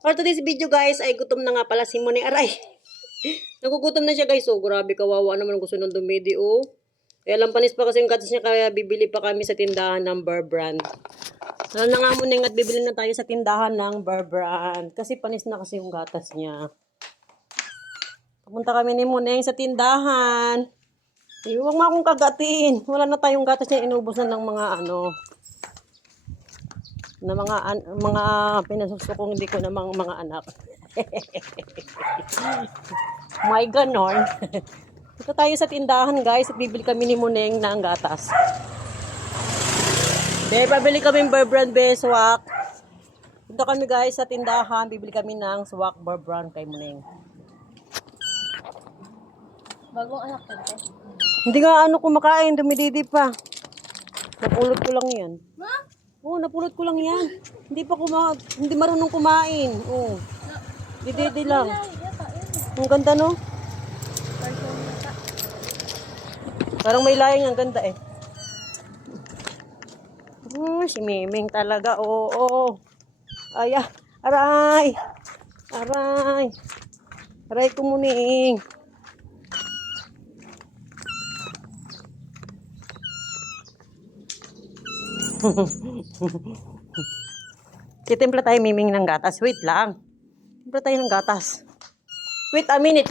For today's video guys, ay gutom na nga pala si Moneng. Aray! Nagugutom na siya guys. Oh, grabe kawawa naman gusto ng dumedi oh. Kaya lampanis pa kasi yung gatas niya kaya bibili pa kami sa tindahan ng Bear Brand. Ano na nga Moneng at bibili na tayo sa tindahan ng Bear Brand. Kasi panis na kasi yung gatas niya. Pupunta kami ni Moneng sa tindahan. Huwag mo akong kagatin. Wala na tayong gatas niya. Inubos na ng mga na mga pinasuksukong hindi ko namang mga anak. My ganon. Ito tayo sa tindahan guys at bibili kami ni Moneng ng gatas. Pabili kami ng Bear Brand swak. Punta kami guys sa tindahan, bibili kami ng swak Bear Brand kay Moneng. Bagong anak ko. Hindi nga kumakain, dumididi pa. Napulot ko lang yan. Ma? Oo, napulot ko lang yan. Hindi marunong kumain. Oo. Didi lang. Ang ganda no? Parang may layang ang ganda eh. Si Miming talaga. Oo. Ay, aray. Aray. Aray kumuning. Titimpla tayo Miming ng gatas. Wait lang. Timpla tayo ng gatas. Wait a minute.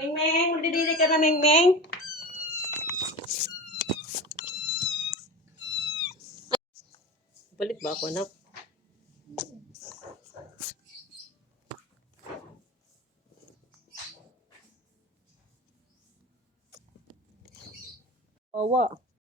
Ming, magdidiri ka na, Ming. Balit ba ako, anak? Awa.